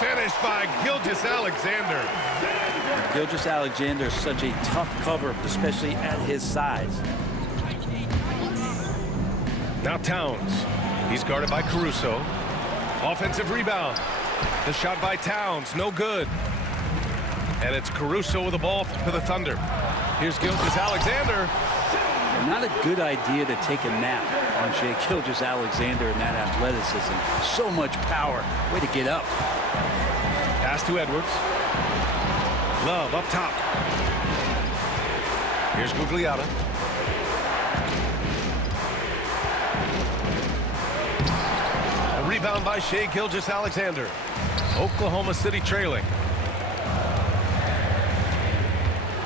finish by Gilgeous-Alexander. Gilgeous-Alexander is such a tough cover, especially at his size. Now Towns. He's guarded by Caruso. Offensive rebound. The shot by Towns, no good. And it's Caruso with the ball for the Thunder. Here's Gilgeous-Alexander. Not a good idea to take a nap on Shai Gilgeous-Alexander and that athleticism. So much power. Way to get up. Pass to Edwards. Love up top. Here's Gugliotta. A rebound by Shai Gilgeous-Alexander. Oklahoma City trailing.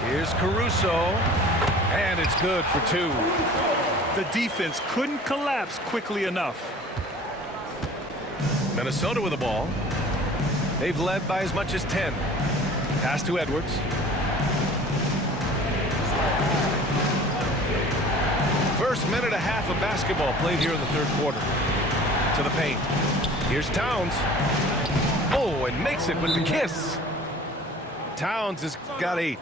Here's Caruso. And it's good for two. The defense couldn't collapse quickly enough. Minnesota with the ball. They've led by as much as 10. Pass to Edwards. First minute and a half of basketball played here in the third quarter. To the paint. Here's Towns. Oh, and makes it with the kiss. Towns has got 8.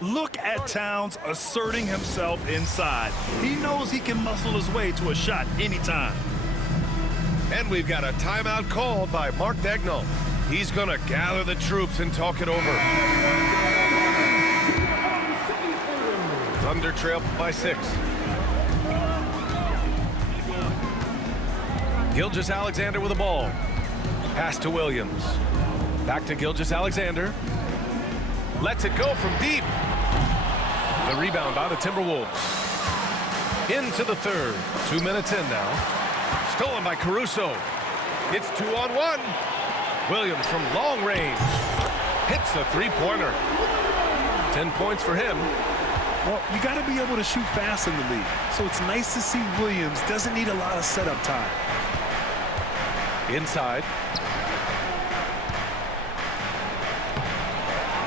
Look at Towns asserting himself inside. He knows he can muscle his way to a shot anytime. And we've got a timeout called by Mark Daigneault. He's going to gather the troops and talk it over. Thunder trail by 6. Gilgeous-Alexander with the ball. Pass to Williams. Back to Gilgeous-Alexander. Lets it go from deep. The rebound by the Timberwolves. Into the third. 2 minutes in now. Stolen by Caruso. It's 2-on-1. Williams from long range. Hits the three-pointer. 10 points for him. Well, you got to be able to shoot fast in the league. So it's nice to see Williams doesn't need a lot of setup time. Inside.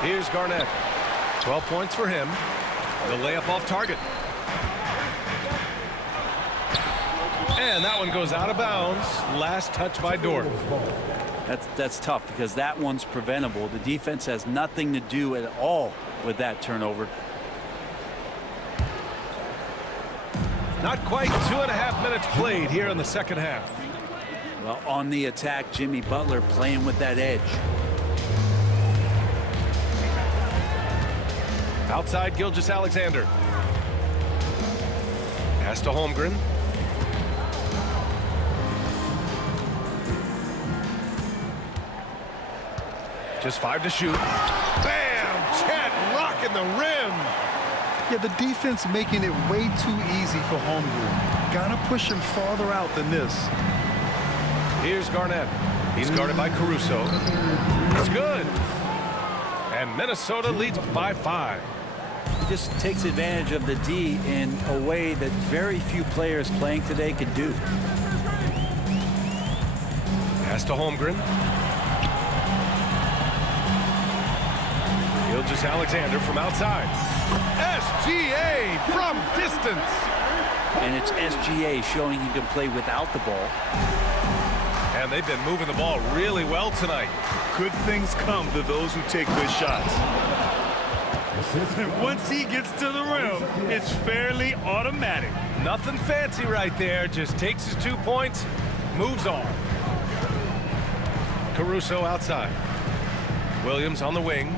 Here's Garnett. 12 points for him. The layup off target. And that one goes out of bounds. Last touch by Dort. That's tough because that one's preventable. The defense has nothing to do at all with that turnover. Not quite 2.5 minutes played here in the second half. Well, on the attack, Jimmy Butler playing with that edge. Outside Gilgeous-Alexander. Pass to Holmgren. Just 5 to shoot. Bam! Chet rocking the rim. Yeah, the defense making it way too easy for Holmgren. Gotta push him farther out than this. Here's Garnett. He's guarded by Caruso. It's good. And Minnesota leads by 5. Just takes advantage of the D in a way that very few players playing today can do. Pass to Holmgren. Gilgeous-Alexander from outside. SGA from distance. And it's SGA showing he can play without the ball. And they've been moving the ball really well tonight. Good things come to those who take good shots. Once he gets to the rim, it's fairly automatic. Nothing fancy right there. Just takes his 2 points, moves on. Caruso outside. Williams on the wing.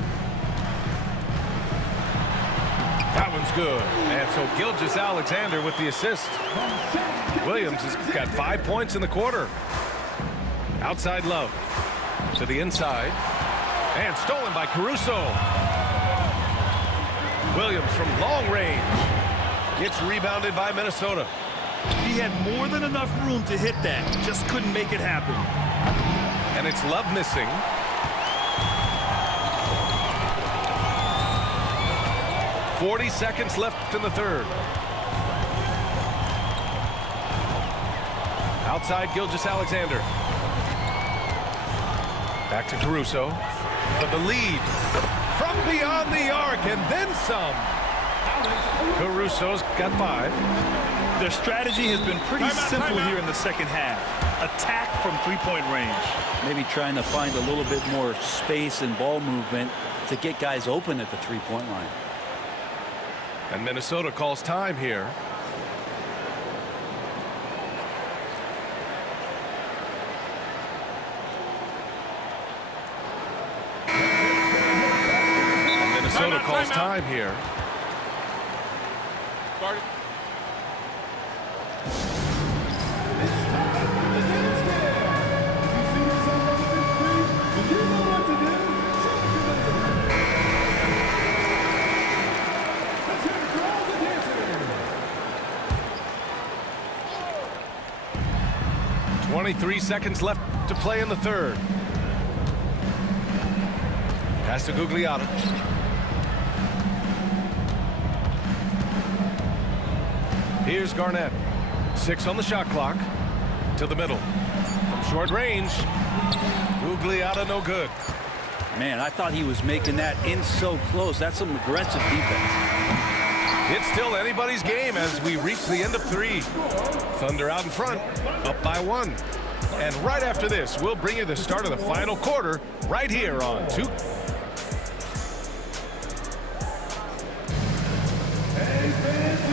That one's good. And so Gilgeous-Alexander with the assist. Williams has got 5 points in the quarter. Outside Love. To the inside. And stolen by Caruso. Williams from long range. It's rebounded by Minnesota. He had more than enough room to hit that. Just couldn't make it happen. And it's Love missing. .40 seconds left in the third. Outside Gilgeous-Alexander. Back to Caruso for the lead. From beyond the arc and then some. Caruso's got 5. Their strategy has been pretty simple here in the second half. attack from three-point range. Maybe trying to find a little bit more space and ball movement to get guys open at the three-point line. And Minnesota calls time here. And Minnesota calls time here. Started. Three seconds left to play in the third. Pass to Gugliotta. Here's Garnett. 6 on the shot clock. To the middle. From short range. Gugliotta no good. Man, I thought he was making that in so close. That's some aggressive defense. It's still anybody's game as we reach the end of 3. Thunder out in front, up by 1. And right after this, we'll bring you the start of the final quarter right here on 2.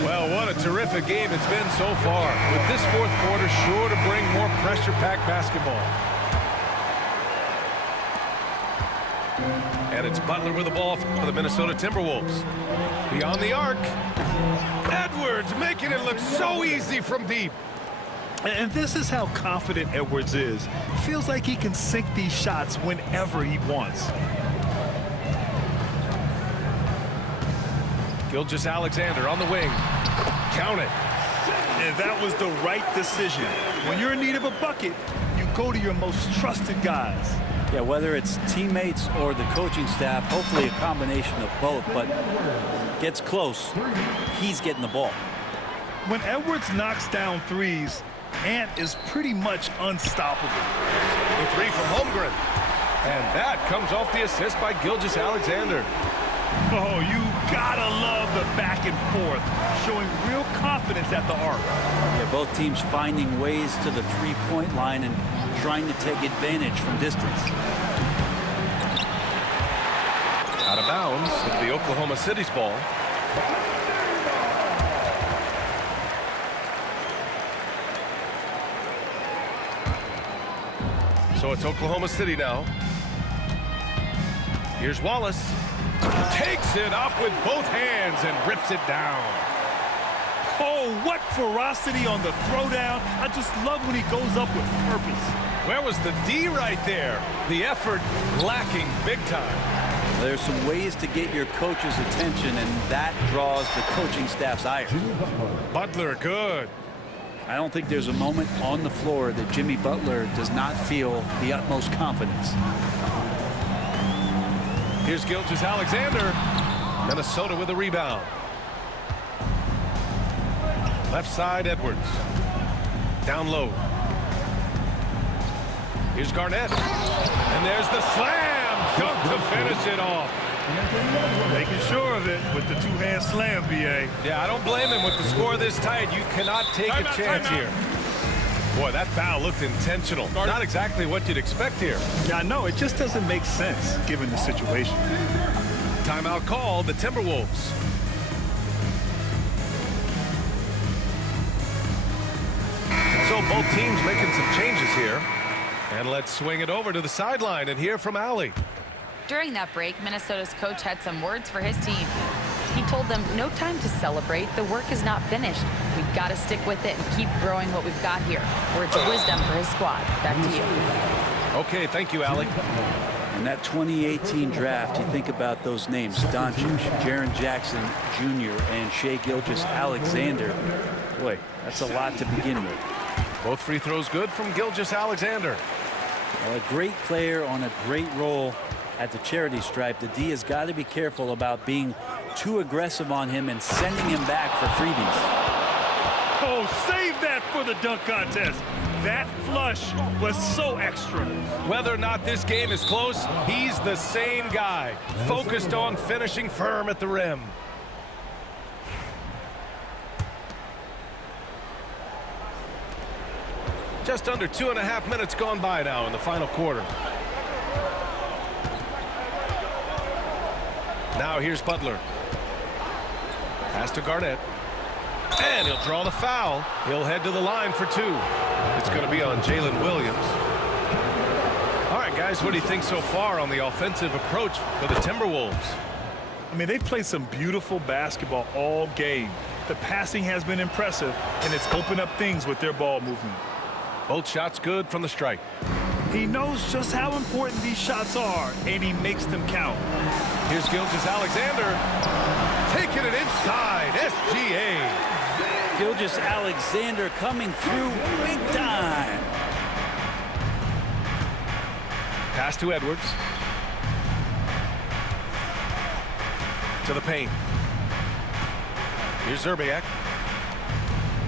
Well, what a terrific game it's been so far. With this fourth quarter sure to bring more pressure-packed basketball. And it's Butler with the ball for the Minnesota Timberwolves. Beyond the arc. Edwards making it look so easy from deep. And this is how confident Edwards is. Feels like he can sink these shots whenever he wants. Gilgeous-Alexander on the wing. Count it. And that was the right decision. When you're in need of a bucket, you go to your most trusted guys. Yeah, whether it's teammates or the coaching staff, hopefully a combination of both, but gets close, he's getting the ball. When Edwards knocks down threes, Ant is pretty much unstoppable. The 3 from Holmgren. And that comes off the assist by Gilgeous-Alexander. Oh, you gotta love the back and forth, showing real confidence at the arc. Yeah, both teams finding ways to the three-point line and trying to take advantage from distance. Out of bounds, it'll be Oklahoma City's ball. So it's Oklahoma City now. Here's Wallace. Takes it up with both hands and rips it down. Oh, what ferocity on the throwdown. I just love when he goes up with purpose. Where was the D right there? The effort lacking big time. There's some ways to get your coach's attention, and that draws the coaching staff's ire. Butler, good. I don't think there's a moment on the floor that Jimmy Butler does not feel the utmost confidence. Here's Gilgeous-Alexander. Minnesota with a rebound. Left side, Edwards. Down low. Here's Garnett. And there's the slam dunk to finish it off. Making sure of it with the two-hand slam, B.A. Yeah, I don't blame him. With the score this tight, you cannot take a chance here. Boy, that foul looked intentional. Not exactly what you'd expect here. Yeah, I know. It just doesn't make sense given the situation. Timeout called, the Timberwolves. So both teams making some changes here. And let's swing it over to the sideline and hear from Allie. During that break, Minnesota's coach had some words for his team. He told them, no time to celebrate. The work is not finished. We've got to stick with it and keep growing what we've got here. Words of wisdom for his squad. Back to you. Okay, thank you, Allie. In that 2018 draft, you think about those names, Doncic, Jaren Jackson Jr., and Shai Gilgeous-Alexander. Boy, that's a lot to begin with. Both free throws good from Gilgeous-Alexander. Well, a great player on a great role at the charity stripe. The D has got to be careful about being too aggressive on him and sending him back for freebies. Oh, save that for the dunk contest. That flush was so extra. Whether or not this game is close, he's the same guy, focused on finishing firm at the rim. Just under 2.5 minutes gone by now in the final quarter. Now here's Butler. Pass to Garnett. And he'll draw the foul. He'll head to the line for two. It's going to be on Jalen Williams. All right, guys, what do you think so far on the offensive approach for the Timberwolves? I mean, they've played some beautiful basketball all game. The passing has been impressive, and it's opened up things with their ball movement. Both shots good from the stripe. He knows just how important these shots are, and he makes them count. Here's Gilgeous-Alexander. Taking it inside. SGA. Gilgeous-Alexander coming through big time. Pass to Edwards. To the paint. Here's Zerbiak.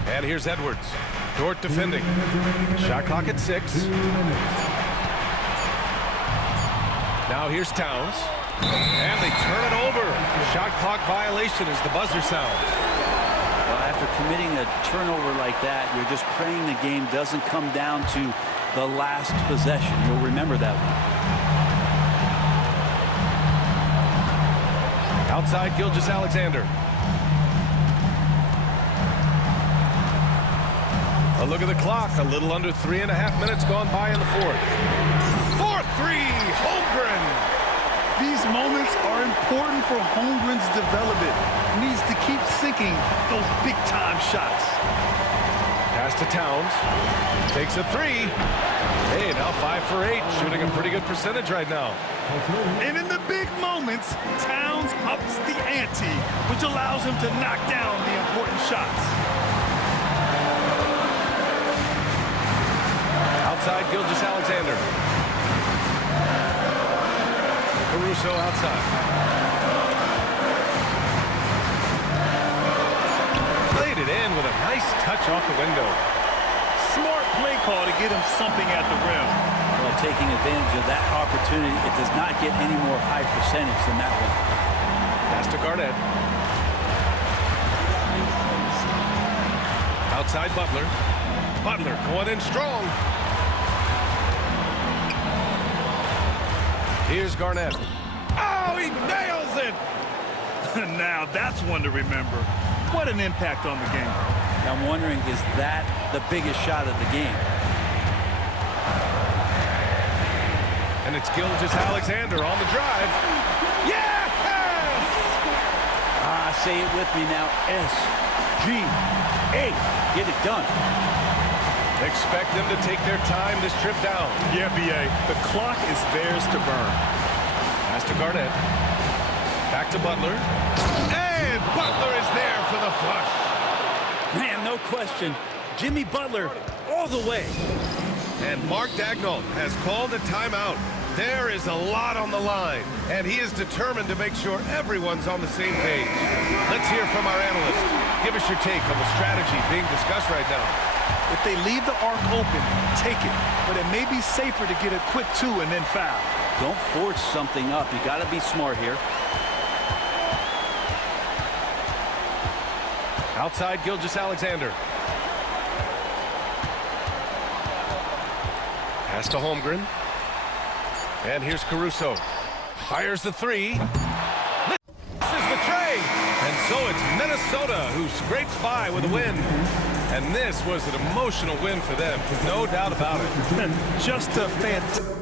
And here's Edwards. Dort defending. Shot clock at 6. Now here's Towns. And they turn it over. Shot clock violation as the buzzer sounds. Well, after committing a turnover like that, you're just praying the game doesn't come down to the last possession. You'll remember that one. Outside Gilgeous-Alexander. A look at the clock. A little under 3.5 minutes gone by in the fourth. 4-3, Holmgren. These moments are important for Holmgren's development. He needs to keep sinking those big-time shots. Pass to Towns. Takes a 3. Hey, now 5 for 8. Shooting a pretty good percentage right now. And in the big moments, Towns ups the ante, which allows him to knock down the important shots. Outside Gilgeous-Alexander. Caruso outside. Played it in with a nice touch off the window. Smart play call to get him something at the rim. Well, taking advantage of that opportunity, it does not get any more high percentage than that one. Pass to Garnett. Outside Butler. Butler going in strong. Here's Garnett. Oh, he nails it! Now that's one to remember. What an impact on the game. I'm wondering, is that the biggest shot of the game? And it's Gilgeous-Alexander on the drive. Yes! Say it with me now. SGA. Get it done. Expect them to take their time this trip down. Yeah, B.A. The clock is theirs to burn. Pass to Garnett. Back to Butler. And Butler is there for the flush. Man, no question. Jimmy Butler all the way. And Mark Daigneault has called a timeout. There is a lot on the line, and he is determined to make sure everyone's on the same page. Let's hear from our analyst. Give us your take on the strategy being discussed right now. If they leave the arc open, take it. But it may be safer to get a quick 2 and then foul. Don't force something up. You got to be smart here. Outside Gilgeous-Alexander. Pass to Holmgren. And here's Caruso. Fires the 3. This is the tray. And so it's Minnesota who scrapes by with a win. And this was an emotional win for them, no doubt about it. Just a fantastic.